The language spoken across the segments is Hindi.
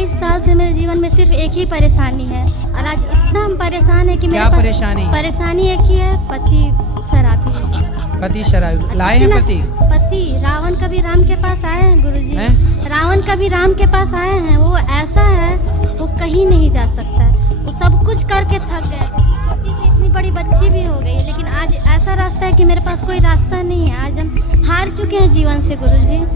22 साल से मेरे जीवन में सिर्फ एक ही परेशानी है और आज इतना हम परेशान है कि मेरे क्या पास परेशानी एक ही है, पति शराबी है। पति शराबी लाए हैं पति रावण कभी राम के पास आए हैं गुरुजी। हैं? रावण कभी राम के पास आए हैं। वो ऐसा है, वो कहीं नहीं जा सकता है। वो सब कुछ करके थक गए। छोटी सी इतनी बड़ी बच्ची भी हो गई है, लेकिन आज ऐसा रास्ता है कि मेरे पास कोई रास्ता नहीं है। आज हम हार चुके हैं जीवन से गुरुजी।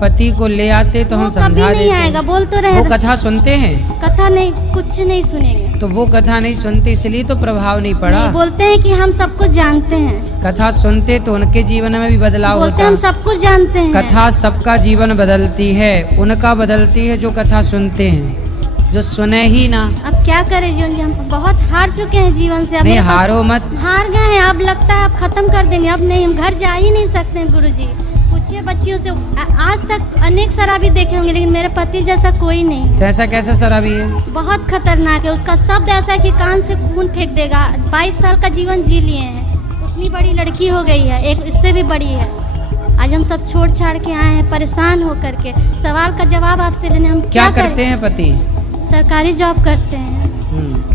पति को ले आते तो हम समझा देते। कभी नहीं आएगा, बोल तो रहे। वो कथा सुनते हैं? कथा नहीं, कुछ नहीं सुनेंगे। तो वो कथा नहीं सुनते इसलिए तो प्रभाव नहीं पड़ा। नहीं, बोलते हैं कि हम सब कुछ जानते हैं। कथा सुनते तो उनके जीवन में भी बदलाव बोलते होता। हम सब कुछ जानते हैं। कथा सबका जीवन बदलती है, उनका बदलती है जो कथा सुनते हैं, जो सुने ही ना। अब क्या करें जीवन जी, हम बहुत हार चुके हैं जीवन से। अब नहीं मेरे पास हारो मत। हार गए हैं। अब लगता है अब खत्म कर देंगे। अब नहीं, हम घर जा ही नहीं सकते हैं गुरुजी। पूछिए बच्चियों से, आज तक अनेक शराबी देखे होंगे, लेकिन मेरे पति जैसा कोई नहीं। तो ऐसा कैसा शराबी है? बहुत खतरनाक है। उसका शब्द ऐसा है कि कान से खून फेंक देगा। 22 साल का जीवन जी लिए हैं। उतनी बड़ी लड़की हो गई है, एक उससे भी बड़ी है। आज हम सब छोड़ छाड़ के आए हैं परेशान होकर के। सवाल का जवाब आपसे लेने हम क्या करते हैं पति? सरकारी जॉब करते हैं,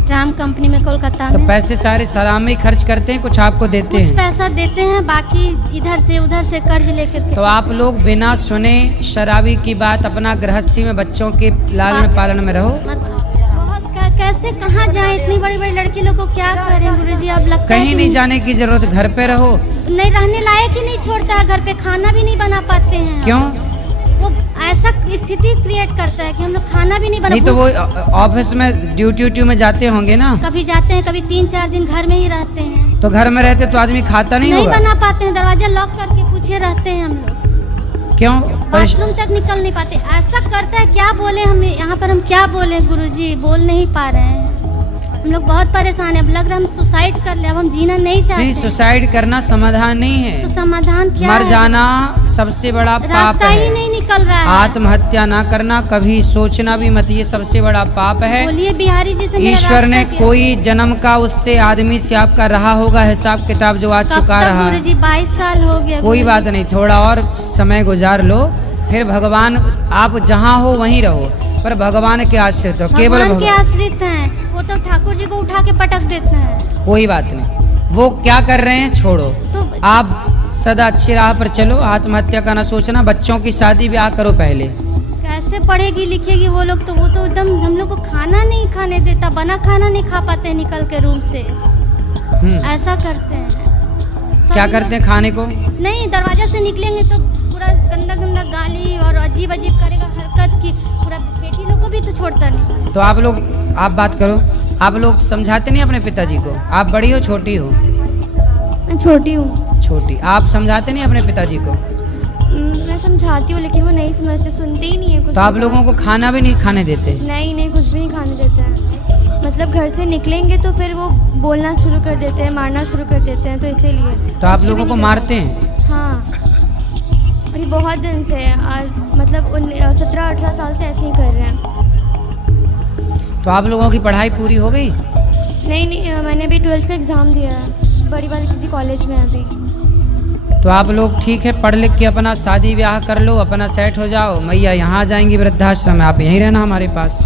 ट्राम कंपनी में कोलकाता तो में। पैसे सारे शराब में ही खर्च करते हैं, कुछ आपको देते कुछ हैं? पैसा देते हैं, बाकी इधर से उधर से कर्ज लेकर के। तो आप लोग बिना सुने शराबी की बात अपना गृहस्थी में बच्चों के लालन पालन में रहो। बहुत कैसे कहाँ जाए? इतनी बड़ी बड़ी लड़की लोग को क्या करें गुरुजी? अब लगता है कहीं नहीं जाने की जरूरत, घर पे रहो। नहीं, रहने लायक ही नहीं छोड़ता है। घर पे खाना भी नहीं बना पाते हैं। क्यों? वो ऐसा स्थिति क्रिएट करता है कि हम लोग खाना भी नहीं बना। नहीं तो वो ऑफिस में ड्यूटी में जाते होंगे ना? कभी जाते हैं, कभी 3-4 दिन घर में ही रहते हैं। तो घर में रहते तो आदमी खाता नहीं होगा? नहीं बना पाते हैं, दरवाजा लॉक करके पूछे रहते हैं हम लोग। क्यों? बाथरूम तक निकल नहीं पाते। ऐसा करता है, क्या बोले हम यहाँ पर? हम क्या बोले गुरुजी? बोल नहीं पा रहे हैं। हम लोग बहुत परेशान है। अब लग रहा है हम सुसाइड कर ले। अब हम जीना नहीं चाहते। नहीं, सुसाइड करना समाधान नहीं है। तो समाधान क्या मर है? जाना सबसे बड़ा पाप रास्ता है। ही नहीं निकल रहा है। आत्महत्या ना करना, कभी सोचना भी मत, ये सबसे बड़ा पाप है। बोलिए बिहारी जी से। ईश्वर ने कोई जन्म का उससे आदमी से आपका रहा होगा हिसाब किताब, जो आज चुका रहा है। गुरुजी 22 साल हो गया। कोई बात नहीं, थोड़ा और समय गुजार लो, फिर भगवान, आप जहाँ हो वहीं रहो, पर भगवान के आश्रित रहो। केवल भगवान के आश्रित हैं। वो तो ठाकुर जी को उठा के पटक देते हैं। कोई बात नहीं, वो क्या कर रहे हैं छोड़ो। तो आप सदा अच्छी राह पर चलो, आत्महत्या का ना सोचना। बच्चों की शादी ब्याह करो पहले। कैसे पढ़ेगी लिखेगी वो लोग? तो वो तो एकदम हम लोग को खाना नहीं खाने देता। बना खाना नहीं खा पाते निकल के रूम से। ऐसा करते हैं। क्या करते हैं खाने को? नहीं, दरवाजा से निकलेंगे तो पूरा गंदा गंदा गाली और अजीब अजीब करेगा हरकत की। पूरा बेटी लोग को भी तो छोड़ता नहीं। तो आप लोग, आप बात करो, आप लोग समझाते नहीं अपने पिताजी को? आप बड़ी हो छोटी हो? मैं छोटी हूँ। छोटी। आप समझाते नहीं अपने पिताजी को? मैं समझाती हूँ, लेकिन वो नहीं समझते, सुनते ही नहीं है कुछ। तो आप लोगों को खाना भी नहीं खाने देते? नहीं, कुछ भी नहीं खाने देते हैं। मतलब घर से निकलेंगे तो फिर वो बोलना शुरू कर देते हैं, मारना शुरू कर देते हैं, तो इसीलिए। तो आप लोगों को मारते हैं? हाँ, अरे बहुत दिन से, मतलब 17-18 साल से ऐसे ही कर रहे हैं। तो आप लोगों की पढ़ाई पूरी हो गई? नहीं, मैंने अभी 12th का एग्ज़ाम दिया है। बड़ी वाली दीदी कॉलेज में है अभी। तो आप लोग ठीक है, पढ़ लिख के अपना शादी ब्याह कर लो, अपना सेट हो जाओ। मैया यहाँ आ जाएंगी वृद्धाश्रम में, आप यहीं रहना हमारे पास।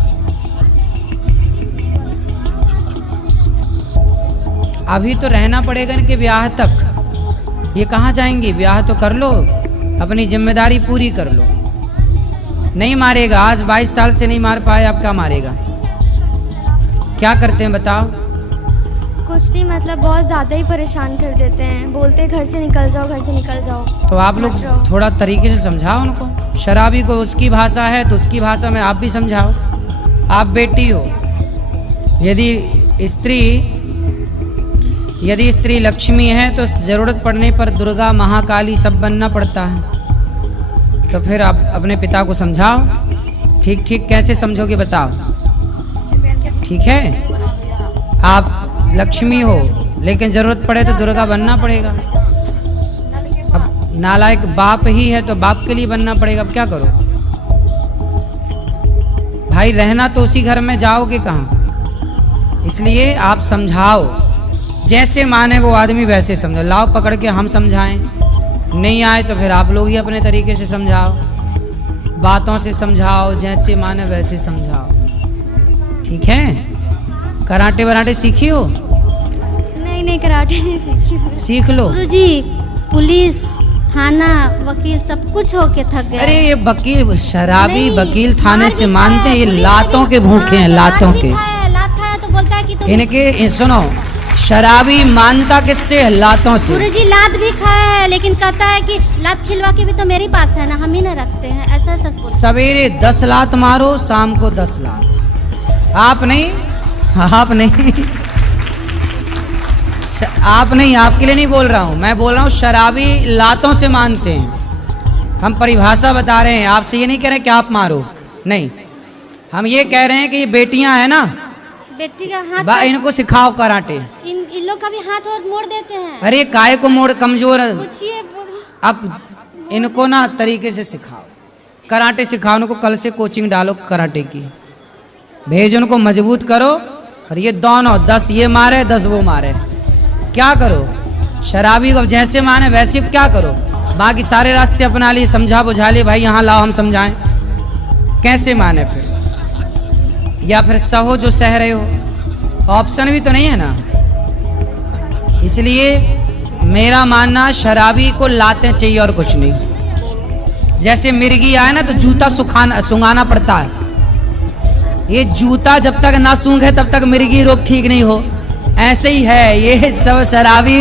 अभी तो रहना पड़ेगा इनके ब्याह तक। ये कहाँ जाएंगी? ब्याह तो कर लो, अपनी जिम्मेदारी पूरी कर लो। नहीं मारेगा, आज 22 साल से नहीं मार पाए, अब क्या मारेगा? क्या करते हैं बताओ? कुछ नहीं, मतलब बहुत ज़्यादा ही परेशान कर देते हैं। बोलते हैं घर से निकल जाओ, घर से निकल जाओ। तो आप लोग थोड़ा तरीके से समझाओ उनको। शराबी को उसकी भाषा है तो उसकी भाषा में आप भी समझाओ। आप बेटी हो। यदि स्त्री लक्ष्मी है तो ज़रूरत पड़ने पर दुर्गा, महाकाली सब बनना पड़ता है। तो फिर आप अपने पिता को समझाओ। ठीक ठीक कैसे समझोगे बताओ? ठीक है, आप लक्ष्मी हो, लेकिन ज़रूरत पड़े तो दुर्गा बनना पड़ेगा। अब नालायक बाप ही है तो बाप के लिए बनना पड़ेगा। अब क्या करो भाई? रहना तो उसी घर में, जाओगे कहाँ? इसलिए आप समझाओ, जैसे माने वो आदमी वैसे समझो। लाओ पकड़ के हम समझाएं, नहीं आए तो फिर आप लोग ही अपने तरीके से समझाओ। बातों से समझाओ, जैसे माने वैसे समझाओ, ठीक है? कराटे वराटे सीखी हो? नहीं कराटे नहीं सीखी हूँ। सीख लो। गुरुजी पुलिस थाना वकील सब कुछ होके थक गए। अरे ये वकील, शराबी नहीं, वकील थाने मार से भी मानते खाया हैं, है, ये पुलिस लातों भी- के भूखे हैं, हाँ, लातों लात भी के। खाया है, लात खाया तो बोलता है कि तुम इनके सुनो, शराबी मानता किससे है? लातों से। गुरुजी लात भी खाया है, लेकिन कहता है कि लात खिलवा के भी तो मेरे पास है ना, हम ही ना रखते हैं, ऐसा सच बोलता है। सवेरे 10 लात मारो, शाम को 10 लात। आप नहीं, आप नहीं, आप नहीं, आपके लिए नहीं बोल रहा हूँ, मैं बोल रहा हूँ शराबी लातों से मानते हैं। हम परिभाषा बता रहे हैं, आपसे ये नहीं कह रहे कि आप मारो, नहीं, हम ये कह रहे हैं कि ये बेटियां हैं ना, बेटी का हाथ इनको सिखाओ कराटे। इन लोग का भी हाथ और मोड़ देते हैं। अरे काय को मोड़, कमजोर है। पूछिए अब इनको ना तरीके से सिखाओ, कराटे सिखाओ उनको, कल से कोचिंग डालो कराटे की, भेज उनको, मजबूत करो। और ये दोनों 10 ये मारे 10 वो मारे, क्या करो? शराबी को जैसे माने वैसे क्या करो? बाकी सारे रास्ते अपना लिए, समझा बुझा लिए, भाई यहाँ लाओ हम समझाएं, कैसे माने फिर? या फिर सहो जो सह रहे हो, ऑप्शन भी तो नहीं है ना। इसलिए मेरा मानना शराबी को लाते चाहिए और कुछ नहीं। जैसे मिर्गी आए ना तो जूता सुंघाना पड़ता है, ये जूता जब तक ना सूंघे तब तक मिर्गी रोग ठीक नहीं हो, ऐसे ही है ये सब शराबी,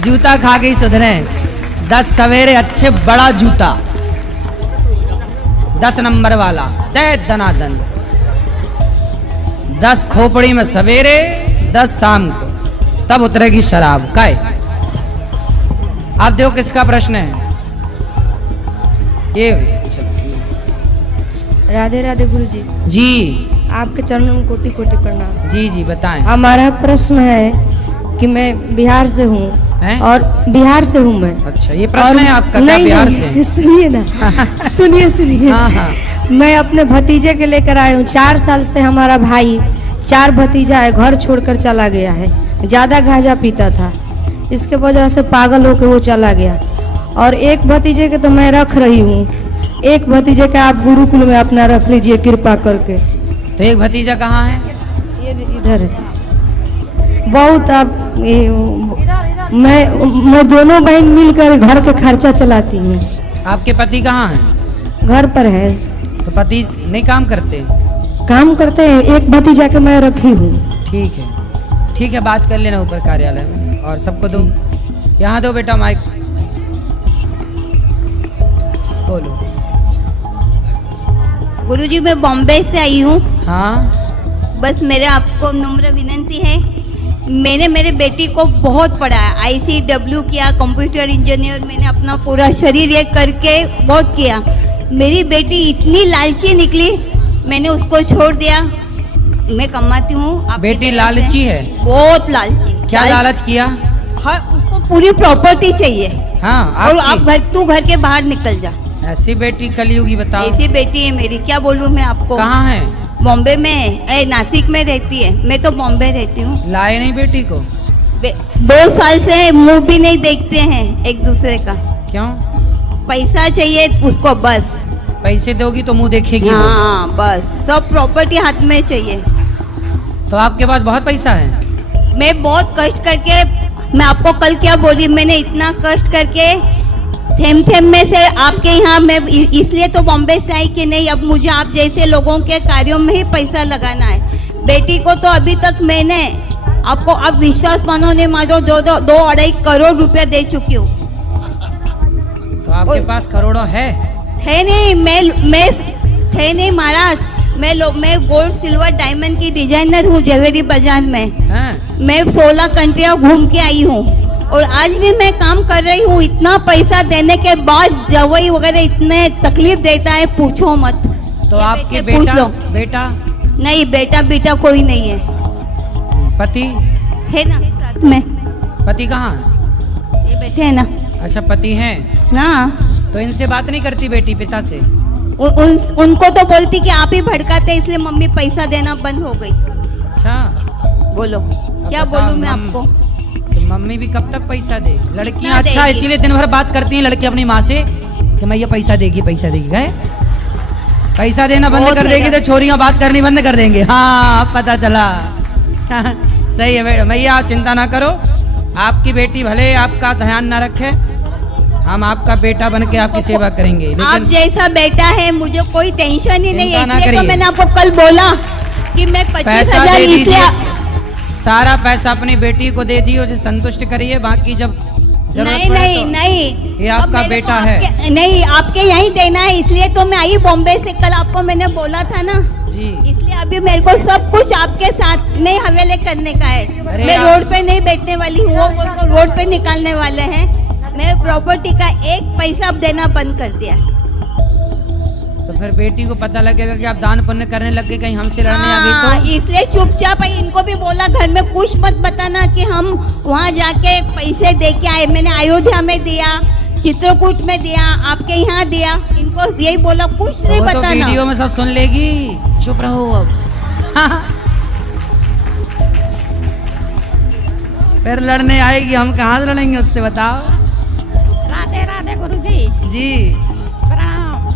जूता खा के ही सुधरे। 10 सवेरे अच्छे बड़ा जूता, 10 नंबर वाला, दे दनादन, 10 खोपड़ी में सवेरे, 10 शाम को, तब उतरेगी शराब। काय आप देखो किसका प्रश्न है ये? राधे राधे गुरुजी। जी आपके चरणों में कोटि कोटि प्रणाम। जी जी बताएं। हमारा प्रश्न है कि मैं बिहार से हूँ हैं? और बिहार से हूँ मैं। अच्छा ये प्रश्न और है आपका? क्या नहीं, बिहार नहीं, से? सुनिए ना, सुनिए। हाँ हाँ मैं अपने भतीजे के लेकर आई हूँ। 4 साल से हमारा भाई, 4 भतीजा है, घर छोड़कर चला गया है। ज़्यादा गांजा पीता था, इसके वजह से पागल होकर वो चला गया। और एक भतीजे के तो मैं रख रही हूँ, एक भतीजे का आप गुरुकुल में अपना रख लीजिए कृपा करके। तो एक भतीजा कहाँ है? ये इधर है। बहुत आप मैं दोनों बहन मिलकर घर के खर्चा चलाती हूँ। आपके पति कहाँ हैं? घर पर है, तो पति नहीं काम करते? काम करते हैं। एक भतीजा के मैं रखी हूँ। ठीक है, ठीक है, बात कर लेना ऊपर कार्यालय में। और सबको दो, यहाँ दो बेटा माइक, बोलो। गुरुजी मैं बॉम्बे से आई हूँ। हाँ बस मेरे आपको नम्र विनंती है, मैंने मेरे बेटी को बहुत पढ़ाया, ICW किया, कंप्यूटर इंजीनियर, मैंने अपना पूरा शरीर ये करके बहुत किया। मेरी बेटी इतनी लालची निकली, मैंने उसको छोड़ दिया। मैं कमाती हूँ। आपकी बेटी तरफ से। लालची है? बहुत लालची। क्या लालच किया? हाँ, उसको पूरी प्रॉपर्टी चाहिए। हाँ और आपकी? आप तू घर के बाहर निकल जा। ऐसी बेटी कलयुगी, बताओ। ऐसी बेटी है मेरी, क्या बोलूँ मैं आपको। कहाँ है? बॉम्बे में, नासिक में रहती है। मैं तो बॉम्बे रहती हूँ। लाए नहीं बेटी को? 2 साल से मुंह भी नहीं देखते हैं एक दूसरे का। क्यों? पैसा चाहिए उसको बस। पैसे दोगी तो मुंह देखेगी वो। हाँ बस, सब प्रॉपर्टी हाथ में चाहिए। तो आपके पास बहुत पैसा है? मैं बहुत कष्ट करके, मैं आपको कल क्या बोली, मैंने इतना कष्ट करके थेम थेम में से आपके यहाँ मैं इसलिए तो बॉम्बे से आई कि नहीं, अब मुझे आप जैसे लोगों के कार्यों में ही पैसा लगाना है। बेटी को तो अभी तक मैंने आपको, अब विश्वास मानो नहीं मानो, 2-2.5 करोड़ रुपया दे चुकी हूँ। तो आपके पास करोड़ों है? थे नहीं, मैं थे नहीं महाराज। मैं गोल्ड सिल्वर डायमंड की डिजाइनर हूँ ज्वेलरी बाजार में। हैं? मैं 16 कंट्रियाँ घूम के आई हूँ और आज भी मैं काम कर रही हूँ। इतना पैसा देने के बाद जवाई वगैरह इतने तकलीफ देता है, पूछो मत। तो ये आपके बेटे पूछ बेटा लो। बेटा नहीं, बेटा कोई नहीं है। पति है ना साथ में, पति कहाँ है? ये बैठे है ना। अच्छा पति हैं, ना तो इनसे बात नहीं करती बेटी पिता से? उनको तो बोलती कि आप ही भड़काते, इसलिए मम्मी पैसा देना बंद हो गई। अच्छा बोलो क्या बताओ, बोलूं मैं आपको। तो मम्मी भी कब तक पैसा दे? लड़कियां ना अच्छा देगी। इसीलिए दिन भर बात करती हैं लड़की अपनी माँ से कि मैं ये पैसा देगी गए। पैसा देना बंद बहुत कर देगी देगा। तो छोरियां बात करनी बंद कर देंगे। हाँ अब पता चला। सही है मैडम, भैया आप चिंता ना करो, आपकी बेटी भले आपका ध्यान ना रखे, हम आपका बेटा बन के आपकी सेवा करेंगे। आप लेकिन जैसा बेटा है मुझे कोई टेंशन ही नहीं चिंता है, ना इसलिए तो करिए। मैंने आपको कल बोला कि मैं 25,000 पैसा दे इसलिए दीजिए, सारा पैसा अपनी बेटी को दे दीजिए, उसे संतुष्ट करिए, बाकी जब जरूरत नहीं पड़े नहीं तो नहीं, ये अब आपका मेरे को बेटा है। नहीं आपके यहीं देना है, इसलिए तो मैं आई बॉम्बे से, कल आपको मैंने बोला था ना, जी। इसलिए अभी मेरे को सब कुछ आपके साथ में हवेले करने का है। अरे मैं आप- रोड पे नहीं बैठने वाली हूँ, वो रोड पे निकालने वाले हैं। मैं प्रॉपर्टी का एक पैसा अब देना बंद कर दिया। तो फिर बेटी को पता लगेगा कि आप दान पुण्य करने लग गए, कहीं हमसे लड़ने आ हाँ, गई इसलिए चुपचाप है। इनको भी बोला घर में कुछ मत बताना कि हम वहाँ जाके पैसे दे के आए। मैंने अयोध्या में दिया, चित्रकूट में दिया, आपके यहाँ दिया, इनको यही बोला, कुछ तो नहीं वो तो बताना। वीडियो में सब सुन लेगी, चुप रहो अब। फिर लड़ने आएगी, हम कहाँ से लड़ेंगे उससे, बताओ। राधे राधे गुरुजी, जी प्रणाम।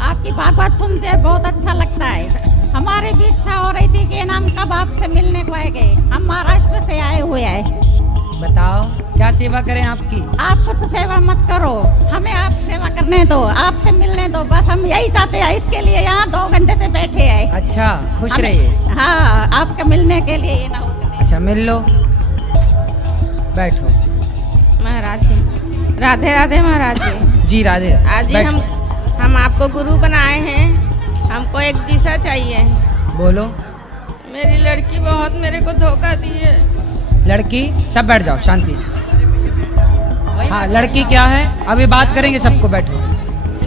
आपकी बात सुनते हैं बहुत अच्छा लगता है। हमारी भी इच्छा हो रही थी कि नाम कब आपसे मिलने को आएंगे। हम महाराष्ट्र से आए हुए हैं। बताओ क्या सेवा करें आपकी। आप कुछ सेवा मत करो, हमें आप सेवा करने दो, आपसे मिलने दो, बस हम यही चाहते हैं। इसके लिए यहाँ 2 घंटे से बैठे हैं। अच्छा खुश हमें- रहिए। हाँ, आपके मिलने के लिए ये ना होता। अच्छा मिल लो, बैठो। महाराज जी, राधे राधे महाराज जी। जी राधे। आज ही बैठो। हम आपको गुरु बनाए हैं, हमको एक दिशा चाहिए। बोलो। मेरी लड़की बहुत मेरे को धोखा दी है। लड़की, सब बैठ जाओ शांति से। हाँ लड़की क्या है, अभी बात करेंगे सबको, बैठो।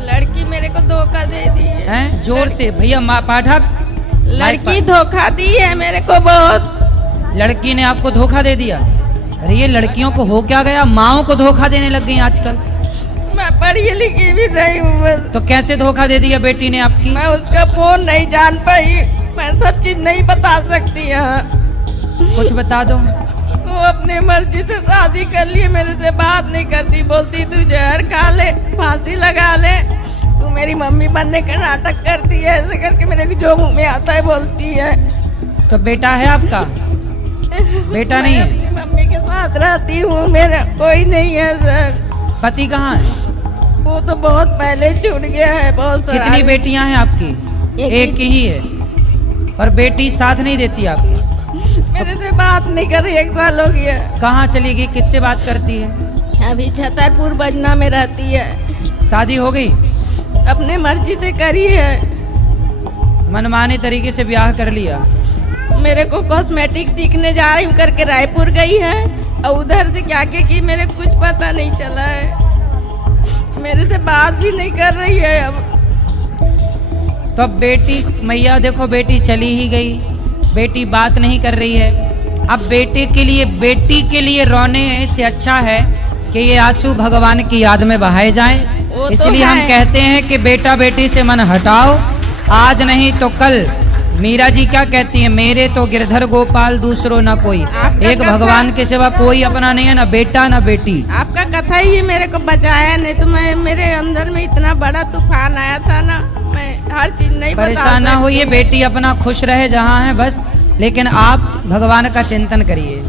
लड़की मेरे को धोखा दे दी है। हैं जोर से भैया, पाठक माइक लड़की पर। धोखा दी है मेरे को बहुत। लड़की ने आपको धोखा दे दिया। अरे ये लड़कियों को हो क्या गया, माओ को धोखा देने लग गई आजकल। मैं पढ़ी लिखी भी नहीं हूँ, बस तो कैसे धोखा दे दिया बेटी ने आपकी। मैं उसका फोन नहीं जान पाई, मैं सब चीज नहीं बता सकती यहाँ। कुछ बता दो। वो अपने मर्जी से शादी कर लिए, मेरे से बात नहीं करती, बोलती तू जहर खा ले, फांसी लगा ले, तू मेरी मम्मी बनने का नाटक करती है, ऐसे करके मेरे को जो मुंह में आता है बोलती है। तो बेटा है आपका, बेटा नहीं मैं है। अपनी मम्मी के साथ रहती हूँ, मेरा कोई नहीं है सर। पति कहाँ है। वो तो बहुत पहले छूट गया है। बहुत कितनी सारा बेटियां हैं आपकी। एक ही है, और बेटी साथ नहीं देती आपकी। मेरे से बात नहीं कर रही, 1 साल हो गया। कहाँ चली गई, किससे बात करती है। अभी छतरपुर बजना में रहती है। शादी हो गई, अपने मर्जी से करी है। मनमाने तरीके से ब्याह कर लिया। मेरे को कॉस्मेटिक सीखने जा रही हूँ करके रायपुर गई है, और उधर से क्या क्या की मेरे कुछ पता नहीं चला है। मेरे से बात भी नहीं कर रही है अब। तो अब बेटी, मैया देखो बेटी चली ही गई, बेटी बात नहीं कर रही है। अब बेटी के लिए रोने से अच्छा है कि ये आंसू भगवान की याद में बहाए जाएं। वो तो इसलिए हम है। कहते हैं कि बेटा बेटी से मन हटाओ, आज नहीं तो कल। मीरा जी क्या कहती है, मेरे तो गिरधर गोपाल दूसरो ना कोई। आपका एक कथा- भगवान के सिवा कोई अपना नहीं है, ना बेटा ना बेटी। आपका कथा ही मेरे को बचाया, नहीं तो मैं, मेरे अंदर में इतना बड़ा तूफान आया था ना, मैं हर चीज नहीं बता परेशान ना सकती। होइए, बेटी अपना खुश रहे जहाँ है बस। लेकिन आप भगवान का चिंतन करिए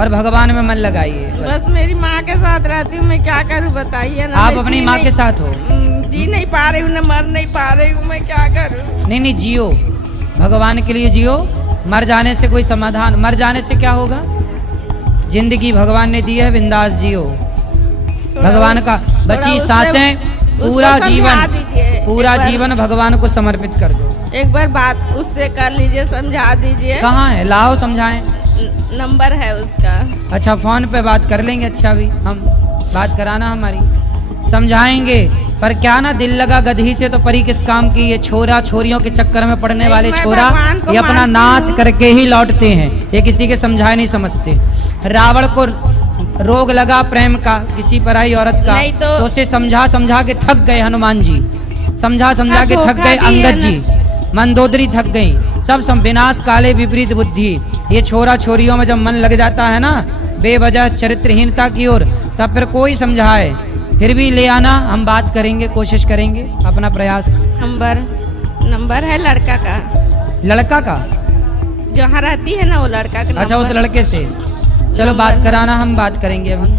और भगवान में मन लगाइए बस। बस मेरी माँ के साथ रहती हूँ, मैं क्या करूँ बताइए ना। आप मैं अपनी जी माँ नहीं- के साथ हो। जी नहीं पा रही हूँ ना, मर नहीं पा रही हूँ, मैं क्या करूँ। नहीं नहीं, जियो, भगवान के लिए जियो। मर जाने से कोई समाधान, मर जाने से क्या होगा। जिंदगी भगवान ने दी है, बिंदास जियो। भगवान का थोड़ा बची उससे- सांसें, उसको पूरा समझा जीवन, दीजिए। पूरा एक बार- जीवन भगवान को समर्पित कर दो। एक बार बात उससे कर लीजिए, समझा दीजिए। कहाँ है, लाओ समझाएं। नंबर है उसका। अच्छा फोन पे बात कर लेंगे। अच्छा भी हम बात कराना हमारी, समझाएंगे। पर क्या ना, दिल लगा गधी से तो परी किस काम की। ये छोरा छोरियों के चक्कर में पड़ने नहीं, वाले मैं छोरा भगवान को ये अपना मानती नाश हूँ। करके ही लौटते हैं। ये किसी के समझाए नहीं समझते। रावण को रोग लगा प्रेम का किसी पराई औरत का, नहीं तो- उसे समझा समझा के थक गए हनुमान जी, समझा समझा के थक धोखा गए दिया अंगद ना। जी, मंदोदरी थक गई। सब विनाश काले विपरीत बुद्धि। ये छोरा छोरियों में जब मन लग जाता है ना बेवजह चरित्रहीनता की ओर, तब फिर कोई समझाए फिर भी ले आना। हम बात करेंगे, कोशिश करेंगे, अपना प्रयास। नंबर नंबर है लड़का का, लड़का का? जहाँ रहती है ना वो लड़का का अच्छा, उस नंबर। लड़के से। चलो बात कराना, हम बात करेंगे अभी।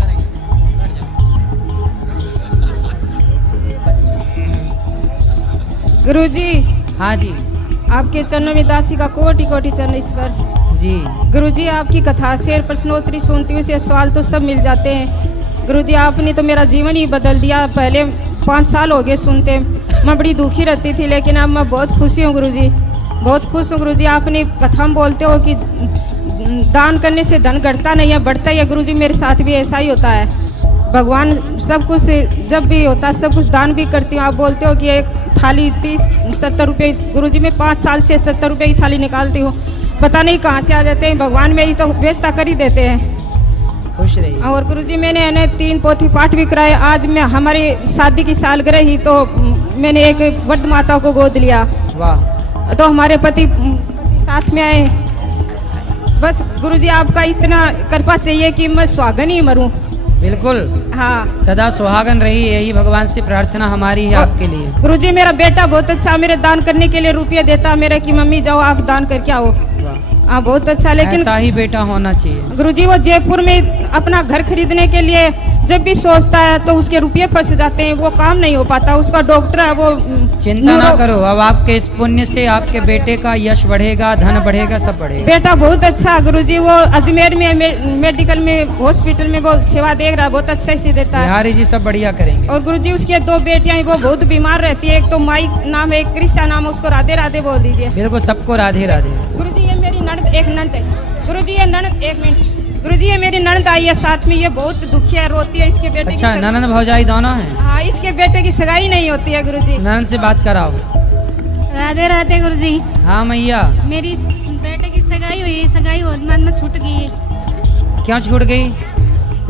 गुरुजी, हाँ जी। आपके चरणों में दासी का कोटि कोटि चरण स्पर्श। जी। गुरुजी, आपकी कथा शेर प्रश्नोत्तरी सुनती हुई से सवाल तो सब मिल जाते हैं। गुरुजी, आपने तो मेरा जीवन ही बदल दिया। पहले 5 साल हो गए सुनते, मैं बड़ी दुखी रहती थी, लेकिन अब मैं बहुत खुशी हूँ गुरुजी, बहुत खुश हूँ गुरुजी। आपने कथा में बोलते हो कि दान करने से धन घटता नहीं है, बढ़ता ही है। गुरुजी, मेरे साथ भी ऐसा ही होता है। भगवान सब कुछ जब भी होता है सब कुछ दान भी करती हूँ। आप बोलते हो कि एक थाली 30-70 रुपये, गुरुजी मैं 5 साल से 70 रुपये की थाली निकालती हूँ, पता नहीं कहाँ से आ जाते हैं। भगवान मेरी तो व्यवस्था कर ही देते हैं। खुश रहिए। और गुरुजी, मैंने इन्हें 3 पोथी पाठ भी कराए। आज मैं हमारी शादी की सालगिरह ही तो मैंने एक वृद्ध माता को गोद लिया, वाह। तो हमारे पति साथ में आए। बस गुरुजी, आपका इतना कृपा चाहिए कि मैं सुहागन ही मरूं। बिल्कुल, हाँ सदा सुहागन रही, यही भगवान से प्रार्थना हमारी है आपके लिए। गुरुजी, मेरा बेटा बहुत अच्छा मेरे दान करने के लिए रुपये देता मेरे कि मम्मी जाओ आप दान करके आओ। वाह, हाँ बहुत अच्छा। लेकिन ऐसा ही बेटा होना चाहिए। गुरुजी, वो जयपुर में अपना घर खरीदने के लिए जब भी सोचता है तो उसके रुपये फंस जाते हैं, वो काम नहीं हो पाता। उसका डॉक्टर है वो। चिंता ना करो, अब आपके इस पुण्य से आपके बेटे का यश बढ़ेगा, धन बढ़ेगा, सब बढ़ेगा। बेटा बहुत अच्छा गुरुजी, वो अजमेर में मेडिकल में हॉस्पिटल में वो सेवा दे रहा है, बहुत अच्छा से देता है। बिहारी जी सब बढ़िया करेंगे। और गुरुजी, उसके 2 बेटियां हैं, वो बहुत बीमार रहती है। एक तो माई नाम है, एक कृष्णा नाम है, उसको राधे राधे बोल दीजिए। बिल्कुल, सबको राधे राधे। गुरुजी, ये मेरी ननद, एक ननद है गुरुजी, ये ननद, एक मिनट गुरुजी, ये मेरी ननद आई है साथ में, ये बहुत दुखी है, रोती है। इसके बेटे अच्छा, की ननद भौजाई दोनों हैं? हाँ, इसके बेटे की सगाई नहीं होती है गुरुजी। ननद से बात कराओ। राधे राधे गुरुजी, हाँ मैया। मेरी बेटे की सगाई हुई, सगाई हो बाद में छूट गई। क्यों छूट गई?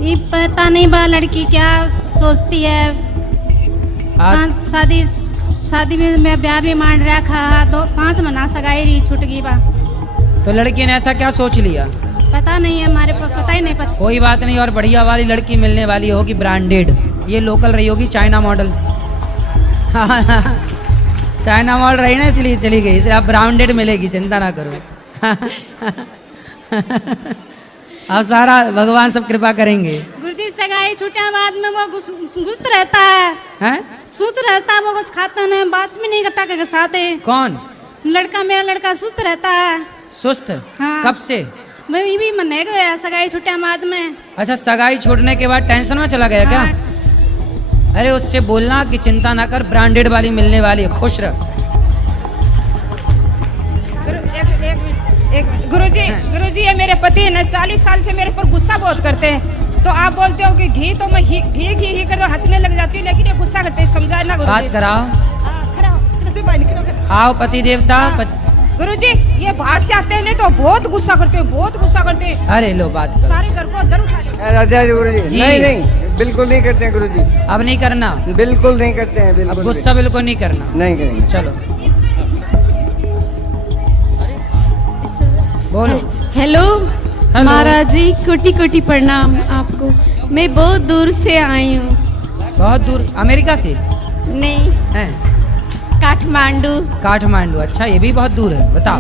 ये पता नहीं बा लड़की क्या सोचती है। आज शादी में मैं ब्याह भी मान रखा, 5 महीना सगाई रही, छूट गई बा। तो लड़की ने ऐसा क्या सोच लिया? पता नहीं है, हमारे को पता ही नहीं। पता कोई बात नहीं, और बढ़िया वाली लड़की मिलने वाली होगी, ब्रांडेड। ये लोकल रही होगी, चाइना मॉडल। चाइना मॉडल रही ना, इसलिए चली गई। इसलिए आप ब्रांडेड मिलेगी, चिंता ना करो। अब सारा भगवान सब कृपा करेंगे। गुरुजी, सगाई छूटे बाद में वो सुस्त रहता है, हैं? सुस्त रहता है, वो कुछ खाता नहीं, बात भी नहीं करता के साथ। कौन लड़का, मेरा लड़का सुस्त रहता है। सुस्त? हाँ। कब से? मैं भी मने गया सगाई छूटे बाद में। अच्छा, सगाई छोड़ने के बाद टेंशन में चला गया क्या? अरे उससे बोलना कि चिंता ना कर, ब्रांडेड वाली मिलने वाली है, खुश रह। गुरुजी, ये मेरे पति है ना, 40 साल से मेरे पर गुस्सा बहुत करते हैं। तो आप बोलते हो कि घी, तो मैं घी कर दो, हंसने लग जाती हूँ, लेकिन ये गुस्सा करते हैं, समझाए ना गुरुजी। बात कराओ। खड़ा। आओ पति देवता। गुरुजी, ये बाहर से आते हैं ना तो बहुत गुस्सा करते हैं, बहुत गुस्सा करते हैं। अरे लो, बात करो। सारे घर को अंदर उठा लेते राधे गुरुजी। जी। नहीं, बिल्कुल नहीं करते हैं गुरुजी, अब नहीं करना, बिल्कुल नहीं करते हैं, बिल्कुल अब गुस्सा बिल्कुल नहीं करना। नहीं करेंगे। चलो बोलो। Hello hello. महाराज जी, कोटि कोटि प्रणाम आपको। मैं बहुत दूर से आई हूँ। बहुत दूर? अमेरिका से? नहीं, हैं? काठमांडू। काठमांडू? अच्छा, ये भी बहुत दूर है, बताओ।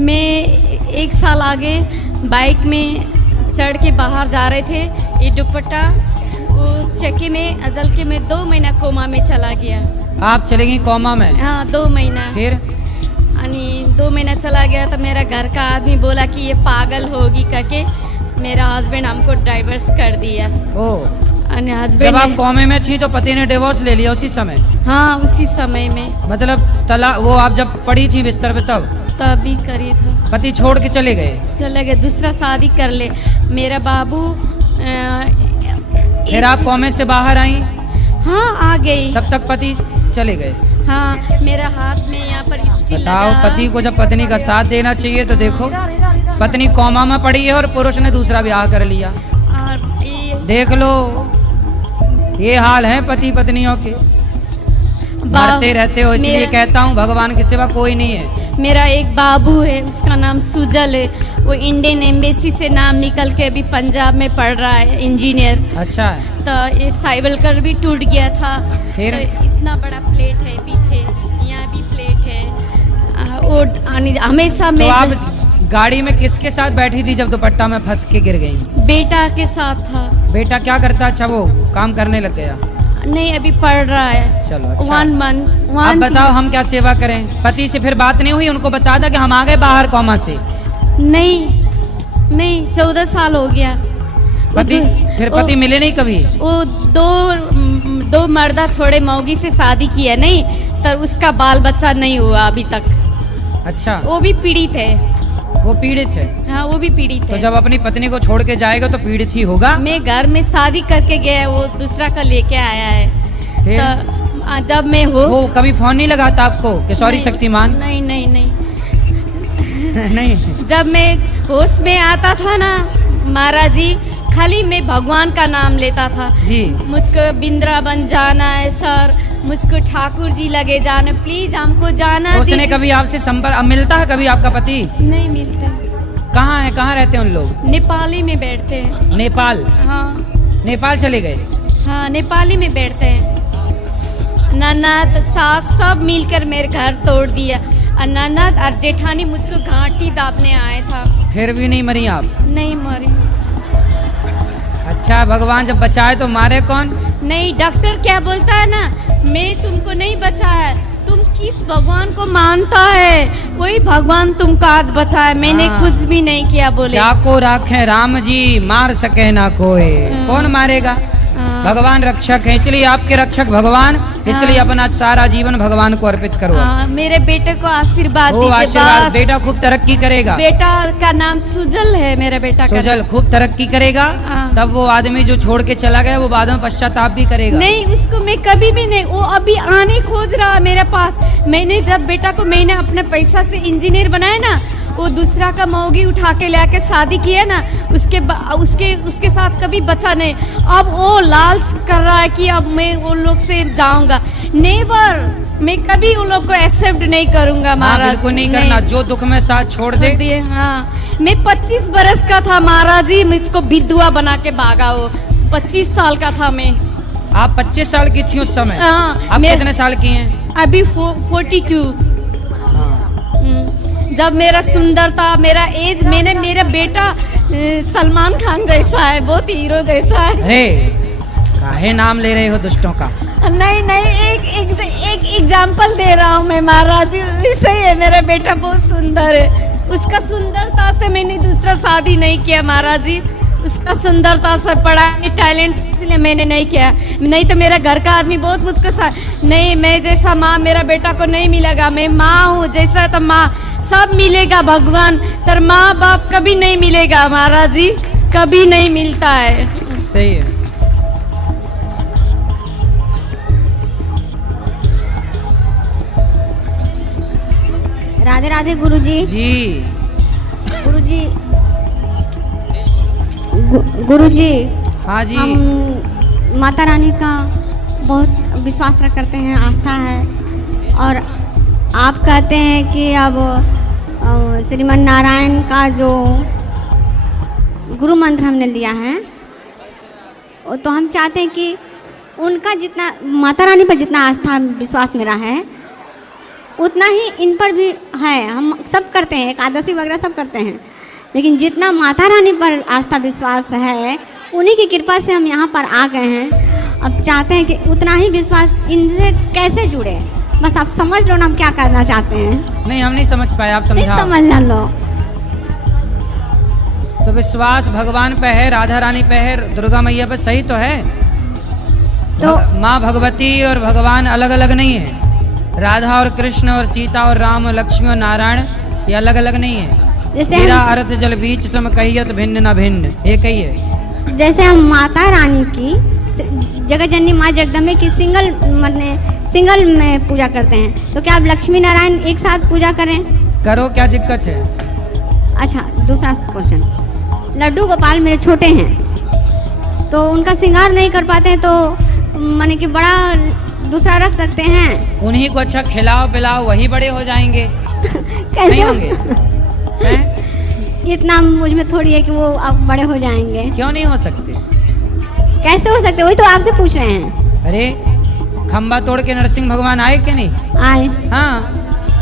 मैं 1 साल आगे बाइक में चढ़ के बाहर जा रहे थे, ये दुपट्टा वो चक्के में अजल के में 2 महीना कोमा में चला गया। आप चले गई कोमा में? हाँ, 2 महीना। फिर? 2 महीना चला गया तो मेरा घर का आदमी बोला कि ये पागल होगी करके मेरा हस्बैंड हमको डाइवर्स कर दिया। ओ, हस्बैंड जब आप कॉमे में थी तो पति ने डिवोर्स ले लिया उसी समय? हाँ, उसी समय में। मतलब तला वो आप जब पड़ी थी बिस्तर पे तभी करी था। पति छोड़ के चले गए? चले गए, दूसरा शादी कर ले। मेरा बाबू फिर आप कॉमे से बाहर आई? हाँ, आ गई। तब तक पति चले गए? हाँ, मेरा हाथ में यहाँ पर स्टील बताओ, लगा। पति को जब पत्नी का साथ देना चाहिए तो देखो, पत्नी कोमा में पड़ी है और पुरुष ने दूसरा ब्याह कर लिया। और ये देख लो, ये हाल है पति पत्नियों के। मरते रहते हो, इसलिए मेरा- कहता हूँ भगवान के सिवा कोई नहीं है। मेरा एक बाबू है, उसका नाम सुजल है। वो इंडियन एम्बेसी से नाम निकल के अभी पंजाब में पढ़ रहा है, इंजीनियर। अच्छा है। तो ये साइकिल भी टूट गया था। फिर? तो इतना बड़ा प्लेट है पीछे, यहाँ भी प्लेट है। वो हमेशा तो मैं आप गाड़ी में किसके साथ बैठी थी जब दुपट्टा में फंस के गिर गई? बेटा के साथ था। बेटा क्या करता? अच्छा वो काम करने लग गया। नहीं, अभी पढ़ रहा है। चलो अच्छा। 1 month अब बताओ हम क्या सेवा करें? पति से फिर बात नहीं हुई? उनको बता था कि हम आ गए बाहर कौमा से। नहीं 14 साल हो गया। पति फिर पति मिले नहीं कभी? वो दो मर्दा छोड़े मौगी से शादी किया, नहीं तो उसका बाल बच्चा नहीं हुआ अभी तक। अच्छा, वो भी पीड़ित है। वो पीड़ित है। हाँ, वो भी पीड़ित तो है। जब अपनी पत्नी को छोड़ के जाएगा तो पीड़ित ही होगा। मैं घर में शादी करके गया, वो दूसरा का लेके आया है। फिर? तो जब मैं वो होश कभी फोन नहीं लगाता आपको कि सॉरी नहीं, शक्तिमान? नहीं नहीं। जब मैं होश में आता था ना महाराज जी, खाली मैं भगवान का नाम लेता था जी। मुझको वृंदावन जाना है सर, मुझको ठाकुर जी लगे जाना, प्लीज हमको जाना तो उसने दीजिए। कभी आपसे संपर्क अब मिलता है कभी आपका पति? नहीं मिलते। कहाँ है, कहाँ रहते हैं उन लोग? नेपाली में बैठते हैं। नेपाल? हाँ नेपाल चले गए? हाँ, नेपाली में बैठते हैं। ननद सास सब मिलकर मेरे घर तोड़ दिया, और ननद और जेठानी मुझको घाटी दाबने आए था। फिर भी नहीं मरी आप? नहीं मरी। अच्छा, भगवान जब बचाए तो मारे कौन? नहीं, डॉक्टर क्या बोलता है ना, मैं तुमको नहीं बचाया, तुम किस भगवान को मानता है वही भगवान तुमको आज बचाए, मैंने हाँ। कुछ भी नहीं किया। बोले जाको राखे राम जी, मार सके ना कोई। कौन मारेगा? हाँ। भगवान रक्षक है, इसलिए आपके रक्षक भगवान, इसलिए अपना सारा जीवन भगवान को अर्पित करो। हाँ, मेरे बेटे को आशीर्वाद वो दीजिए आशीर्वाद, बस। बेटा खूब तरक्की करेगा। बेटा का नाम सुजल है, मेरा बेटा का सुजल खूब तरक्की करेगा। हाँ। तब वो आदमी जो छोड़ के चला गया वो बाद में पश्चाताप भी करेगा। नहीं, उसको मैं कभी भी नहीं, वो अभी आने खोज रहा है मेरे पास। मैंने जब बेटा को मैंने अपने पैसा से इंजीनियर बनाया ना, वो दूसरा का मौगी उठा के लेके शादी किया ना, उसके साथ कभी बचा नहीं। अब वो लालच कर रहा है कि अब मैं उन लोग से जाऊंगा। नेवर, मैं कभी उन लोग को एक्सेप्ट नहीं करूंगा हाँ, महाराज। बिल्कुल नहीं करना, जो दुख में साथ छोड़ दे। दिए हाँ, मैं 25 बरस का था महाराज जी, मुझको विधवा बना के भागा। वो 25 साल का था मैं। आप 25 साल की थी उस समय? हाँ, आप मैं- कितने साल की हैं? अभी 42। हाँ। जब मेरा सुंदरता, मेरा एज, मेरा बेटा सलमान खान जैसा है, बहुत हीरो जैसा है। अरे काहे नाम ले रहे हो दुष्टों का? नहीं, एक एग्जाम्पल दे रहा हूँ मैं महाराज जी, सही है, मेरा बेटा बहुत सुंदर है। उसका सुंदरता से मैंने दूसरा शादी नहीं किया महाराज जी, उसका सुंदरता से पढ़ाई टैलेंट, इसलिए मैंने नहीं किया। नहीं तो मेरा घर का आदमी बहुत मुझको नहीं, मैं जैसा माँ मेरा बेटा को नहीं मिलेगा। मैं माँ हूँ, जैसा तो माँ सब मिलेगा भगवान, तर माँ बाप कभी नहीं मिलेगा महाराज जी, कभी नहीं मिलता है। सही है। राधे राधे गुरुजी। जी गुरुजी, गुरुजी, हाँ जी। हम माता रानी का बहुत विश्वास करते हैं, आस्था है, और आप कहते हैं कि अब श्रीमन नारायण का जो गुरु मंत्र हमने लिया है, तो हम चाहते हैं कि उनका जितना माता रानी पर जितना आस्था विश्वास मेरा है, उतना ही इन पर भी है। हम सब करते हैं, एकादशी वगैरह सब करते हैं, लेकिन जितना माता रानी पर आस्था विश्वास है, उन्हीं की कृपा से हम यहाँ पर आ गए हैं। अब चाहते हैं कि उतना ही विश्वास इनसे कैसे जुड़े, बस आप समझ लो ना हम क्या करना चाहते हैं। नहीं, हम नहीं समझ पाए, आप नहीं समझाओ। समझ लो। तो विश्वास भगवान पे है, राधा रानी पे है, दुर्गा मैया पे, सही तो है। तो माँ भगवती और भगवान अलग अलग नहीं है। राधा और कृष्ण और सीता और राम और लक्ष्मी और नारायण ये अलग अलग नहीं है। जैसे मेरा हम अर्थ जल बीच सम कहियत भिन्न न भिन्न, एक ही है। जैसे हम माता रानी की, जगत जननी माँ जगदम्बे की सिंगल में पूजा करते हैं, तो क्या आप लक्ष्मी नारायण एक साथ पूजा करें? करो, क्या दिक्कत है? अच्छा, दूसरा क्वेश्चन, लड्डू गोपाल मेरे छोटे हैं, तो उनका श्रृंगार नहीं कर पाते हैं, तो माने कि बड़ा दूसरा रख सकते हैं? उन्हीं को अच्छा खिलाओ पिलाओ, वही बड़े हो जाएंगे, नहीं कैसे होंगे? हैं? इतना मुझ में थोड़ी है कि वो अब बड़े हो जाएंगे। क्यों नहीं हो सकते? कैसे हो सकते? वही तो आपसे पूछ रहे हैं। अरे खंबा तोड़ के नरसिंह भगवान आए कि नहीं आए? हाँ,